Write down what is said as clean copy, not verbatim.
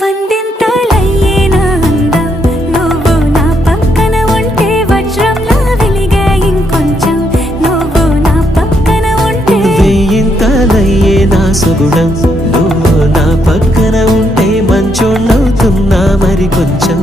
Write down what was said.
వందింతలయ్యేనా అందం నువ్వు నా పక్కన ఉంటే వజ్రంలా వెలిగే ఇంకొంచెం నువ్వు నా పక్కన ఉంటే వెయ్యింతలయ్యేనా సుగుణం నువ్వు నా పక్కన ఉంటే మంచోళ్ళవుతున్నా మరి కొంచెం